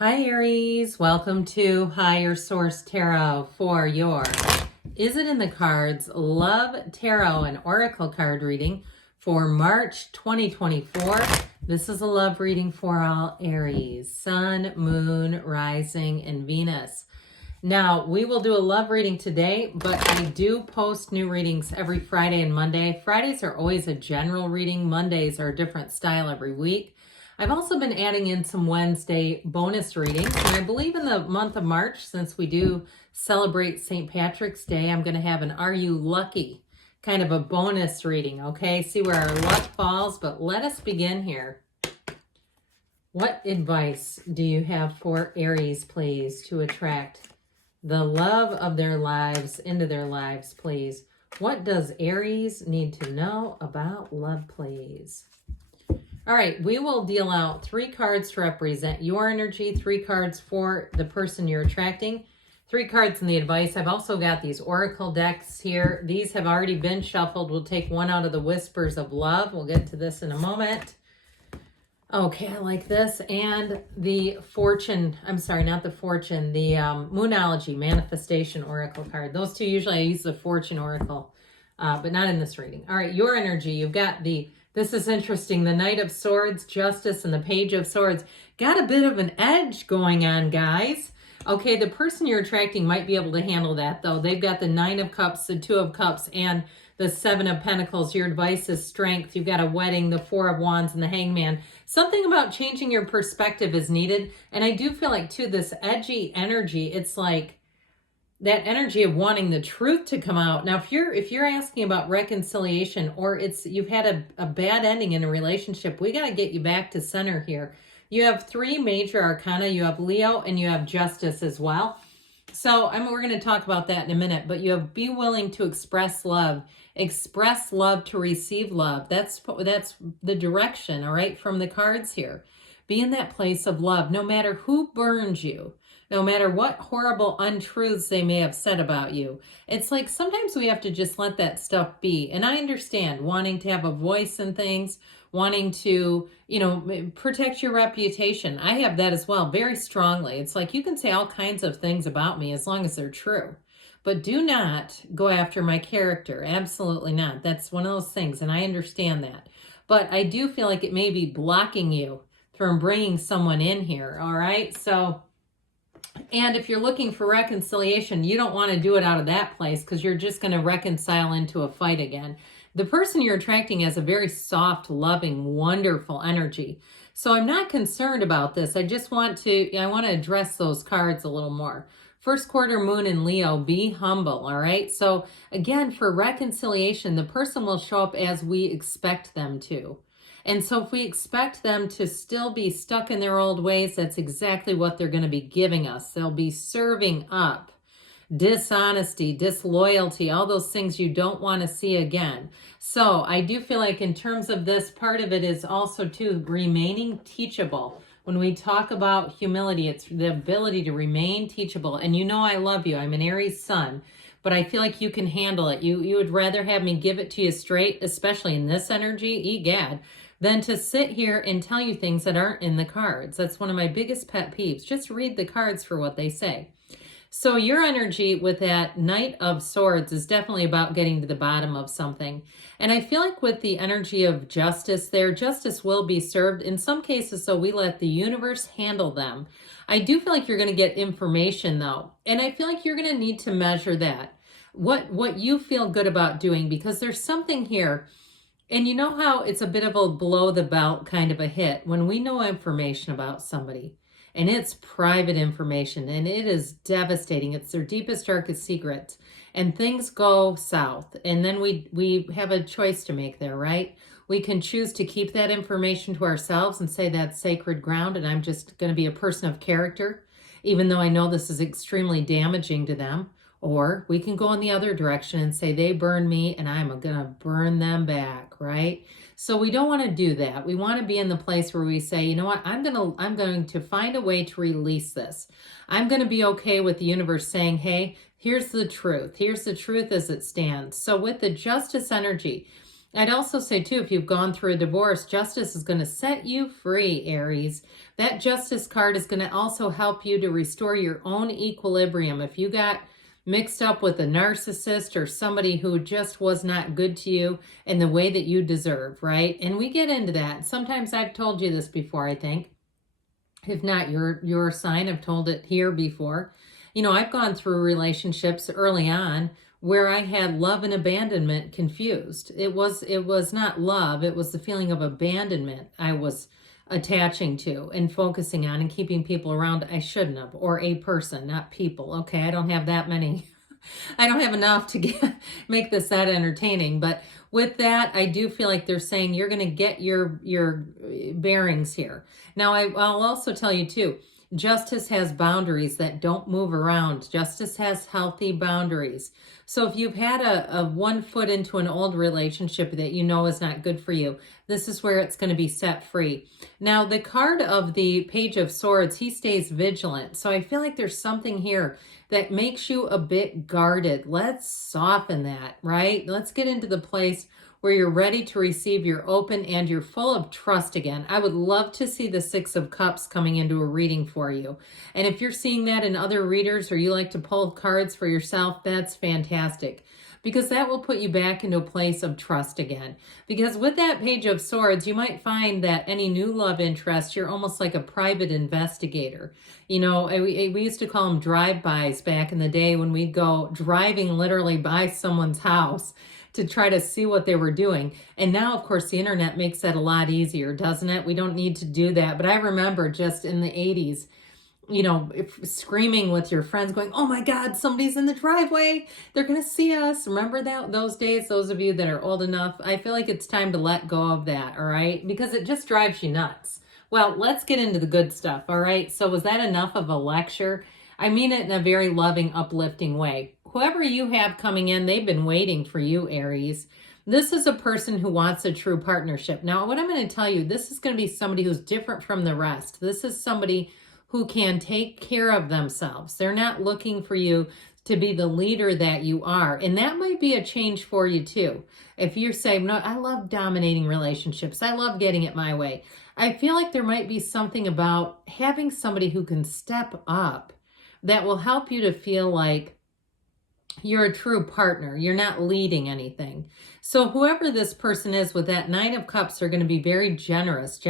Hi Aries, welcome to Higher Source Tarot for your Is It in the Cards Love Tarot and Oracle card reading for March 2024. This is a love reading for all Aries, Sun, Moon, Rising, and Venus. Now, we will do a love reading today, but I do post new readings every Friday and Monday. Fridays are always a general reading. Mondays are a different style every week. I've also been adding in some Wednesday bonus readings, and I believe in the month of March, since we do celebrate St. Patrick's Day, I'm going to have an Are You Lucky kind of a bonus reading, okay? See where our luck falls, but let us begin here. What advice do you have for Aries, please, to attract the love of their lives into their lives, please? What does Aries need to know about love, please? All right, we will deal out 3 cards to represent your energy, 3 cards for the person you're attracting, 3 cards in the advice. I've also got these oracle decks here. These have already been shuffled. We'll take one out of the Whispers of Love. We'll get to this in a moment. Okay, I like this. And the Fortune, I'm sorry, not the Fortune, the Moonology Manifestation Oracle card. Those two, usually I use the Fortune Oracle, but not in this reading. All right, your energy, you've got this is interesting, the Knight of Swords, Justice, and the Page of Swords. Got a bit of an edge going on, guys. Okay, the person you're attracting might be able to handle that, though. They've got the 9 of Cups, the 2 of Cups, and the 7 of Pentacles. Your advice is strength. You've got a wedding, the 4 of Wands, and the Hangman. Something about changing your perspective is needed. And I do feel like, too, this edgy energy, it's like that energy of wanting the truth to come out. Now, if you're asking about reconciliation, or you've had a bad ending in a relationship, we got to get you back to center here. You have 3 major arcana. You have Leo and you have Justice as well. So we're going to talk about that in a minute, but you have be willing to express love to receive love. That's the direction, all right, from the cards here. Be in that place of love, no matter who burns you, no matter what horrible untruths they may have said about you. It's like sometimes we have to just let that stuff be. And I understand wanting to have a voice in things, wanting to, protect your reputation. I have that as well, very strongly. It's like you can say all kinds of things about me as long as they're true. But do not go after my character. Absolutely not. That's one of those things, and I understand that. But I do feel like it may be blocking you from bringing someone in here, all right? So, and if you're looking for reconciliation, you don't want to do it out of that place because you're just going to reconcile into a fight again. The person you're attracting has a very soft, loving, wonderful energy. So I'm not concerned about this. I want to address those cards a little more. First quarter moon in Leo, be humble, all right? So again, for reconciliation, the person will show up as we expect them to. And so if we expect them to still be stuck in their old ways, that's exactly what they're going to be giving us. They'll be serving up dishonesty, disloyalty, all those things you don't want to see again. So I do feel like in terms of this, part of it is also too remaining teachable. When we talk about humility, it's the ability to remain teachable. And I love you. I'm an Aries sun, but I feel like you can handle it. You would rather have me give it to you straight, especially in this energy, egad, than to sit here and tell you things that aren't in the cards. That's one of my biggest pet peeves. Just read the cards for what they say. So your energy with that Knight of Swords is definitely about getting to the bottom of something. And I feel like with the energy of justice there, justice will be served. In some cases, so we let the universe handle them. I do feel like you're going to get information, though. And I feel like you're going to need to measure that. What you feel good about doing, because there's something here. And you know how it's a bit of a below the belt kind of a hit when we know information about somebody and it's private information and it is devastating. It's their deepest, darkest secrets and things go south. And then we have a choice to make there, right? We can choose to keep that information to ourselves and say that's sacred ground and I'm just going to be a person of character, even though I know this is extremely damaging to them. Or we can go in the other direction and say they burned me and I'm going to burn them back, right? So we don't want to do that. We want to be in the place where we say, you know what, I'm going to find a way to release this. I'm going to be okay with the universe saying, hey, here's the truth. Here's the truth as it stands. So with the justice energy, I'd also say too, if you've gone through a divorce, justice is going to set you free, Aries. That justice card is going to also help you to restore your own equilibrium. If you got mixed up with a narcissist or somebody who just was not good to you in the way that you deserve, right? And we get into that. Sometimes I've told you this before, I think. If not your sign, I've told it here before. You know, I've gone through relationships early on where I had love and abandonment confused. It was not love, it was the feeling of abandonment I was attaching to and focusing on and keeping people around I shouldn't have, or a person, not people. Okay, I don't have that many. I don't have enough to make this that entertaining, but with that, I do feel like they're saying you're going to get your bearings here. Now, I'll also tell you too, justice has boundaries that don't move around. Justice has healthy boundaries. So if you've had a 1 foot into an old relationship that you know is not good for you, this is where it's going to be set free. Now, the card of the Page of Swords, he stays vigilant. So I feel like there's something here that makes you a bit guarded. Let's soften that, right? Let's get into the place where you're ready to receive, you're open, and you're full of trust again. I would love to see the Six of Cups coming into a reading for you. And if you're seeing that in other readers or you like to pull cards for yourself, that's fantastic, because that will put you back into a place of trust again. Because with that Page of Swords, you might find that any new love interest, you're almost like a private investigator. You know, we used to call them drive-bys back in the day when we'd go driving literally by someone's house to try to see what they were doing. And now, of course, the internet makes that a lot easier, doesn't it? We don't need to do that. But I remember just in the 80s, you know, screaming with your friends going, oh my God, somebody's in the driveway. They're going to see us. Remember that those days, those of you that are old enough? I feel like it's time to let go of that, all right? Because it just drives you nuts. Well, let's get into the good stuff, all right? So was that enough of a lecture? I mean it in a very loving, uplifting way. Whoever you have coming in, they've been waiting for you, Aries. This is a person who wants a true partnership. Now, what I'm going to tell you, this is going to be somebody who's different from the rest. This is somebody who can take care of themselves. They're not looking for you to be the leader that you are. And that might be a change for you too. If you're saying, no, I love dominating relationships. I love getting it my way. I feel like there might be something about having somebody who can step up that will help you to feel like you're a true partner. You're not leading anything. So whoever this person is with that Nine of Cups are going to be very generous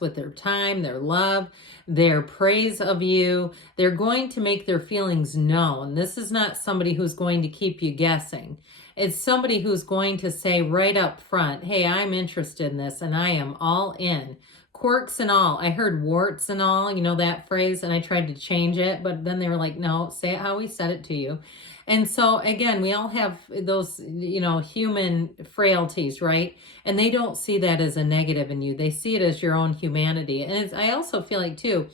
with their time, their love, their praise of you. They're going to make their feelings known. This is not somebody who's going to keep you guessing. It's somebody who's going to say right up front, hey, I'm interested in this and I am all in. Quirks and all. I heard warts and all, you know that phrase, and I tried to change it, but then they were like, no, say it how we said it to you. And so again, we all have those, you know, human frailties, right? And they don't see that as a negative in you. They see it as your own humanity. And I also feel like too,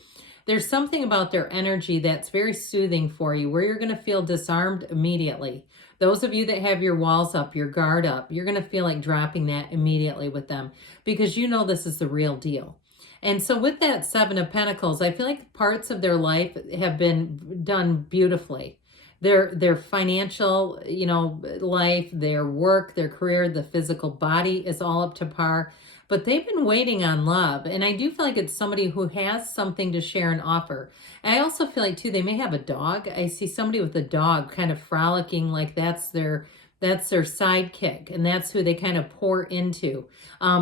there's something about their energy that's very soothing for you, where you're going to feel disarmed immediately. Those of you that have your walls up, your guard up, you're going to feel like dropping that immediately with them, because you know this is the real deal. And so with that Seven of Pentacles, I feel like parts of their life have been done beautifully. Their financial, you know, life, their work, their career, the physical body is all up to par. But they've been waiting on love. And I do feel like it's somebody who has something to share and offer. And I also feel like, too, they may have a dog. I see somebody with a dog kind of frolicking, like that's their sidekick, and that's who they kind of pour into.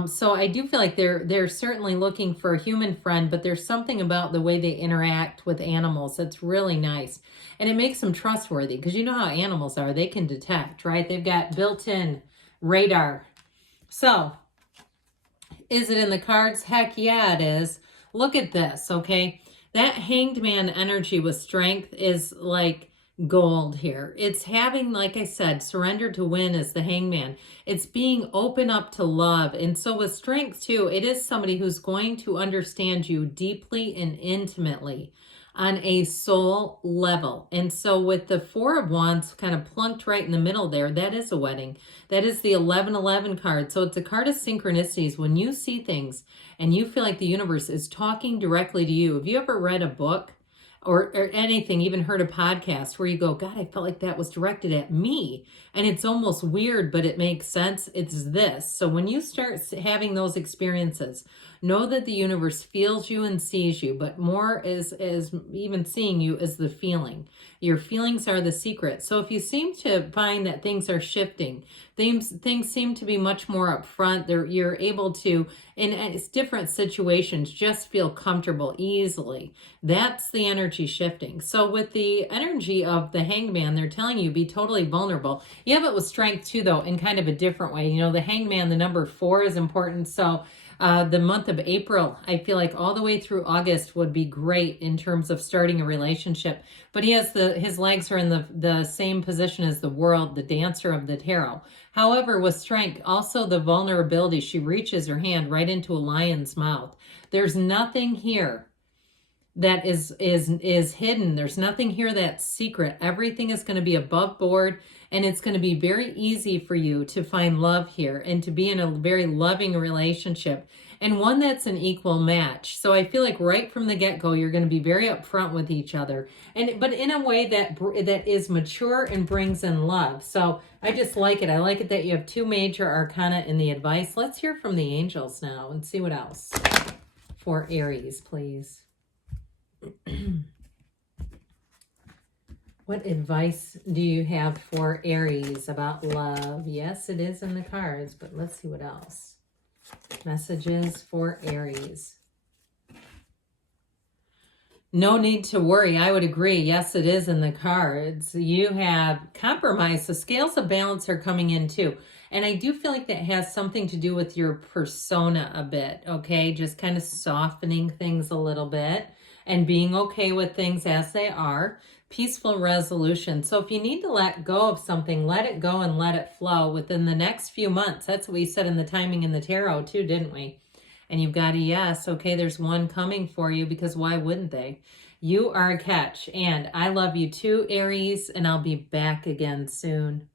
So I do feel like they're certainly looking for a human friend, but there's something about the way they interact with animals that's really nice. And it makes them trustworthy, because you know how animals are. They can detect, right? They've got built-in radar. So is it in the cards? Heck yeah, it is. Look at this, okay? That Hanged Man energy with strength is like gold here. It's having, like I said, surrender to win as the Hangman. It's being open up to love. And so with strength too, it is somebody who's going to understand you deeply and intimately on a soul level. And so with the Four of Wands kind of plunked right in the middle there, that is a wedding. That is the 1111 card. So it's a card of synchronicities. When you see things and you feel like the universe is talking directly to you. Have you ever read a book or anything, even heard a podcast where you go, God, I felt like that was directed at me. And it's almost weird, but it makes sense. It's this. So when you start having those experiences, know that the universe feels you and sees you, but more is even seeing you is the feeling. Your feelings are the secret. So if you seem to find that things are shifting, things seem to be much more upfront, you're able to, in different situations, just feel comfortable easily. That's the energy shifting. So with the energy of the Hangman, they're telling you be totally vulnerable. You have it with strength too, though, in kind of a different way. You know, the Hangman, the number 4 is important. So the month of April, I feel like all the way through August would be great in terms of starting a relationship. But he has his legs are in the same position as the World, the Dancer of the Tarot. However, with strength, also the vulnerability, she reaches her hand right into a lion's mouth. There's nothing here that is hidden. There's nothing here that's secret. Everything is going to be above board, and it's going to be very easy for you to find love here and to be in a very loving relationship, and one that's an equal match. So I feel like right from the get-go, you're going to be very upfront with each other, but in a way that is mature and brings in love. So I just like it. I like it that you have 2 major arcana in the advice. Let's hear from the angels now and see what else for Aries, please. What advice do you have for Aries about love? Yes, it is in the cards, but let's see what else. Messages for Aries. No need to worry. I would agree. Yes, it is in the cards. You have compromise. The scales of balance are coming in too. And I do feel like that has something to do with your persona a bit, okay? Just kind of softening things a little bit and being okay with things as they are. Peaceful resolution. So if you need to let go of something, let it go and let it flow within the next few months. That's what we said in the timing in the tarot too, didn't we? And you've got a yes. Okay, there's one coming for you, because why wouldn't they? You are a catch. And I love you too, Aries, and I'll be back again soon.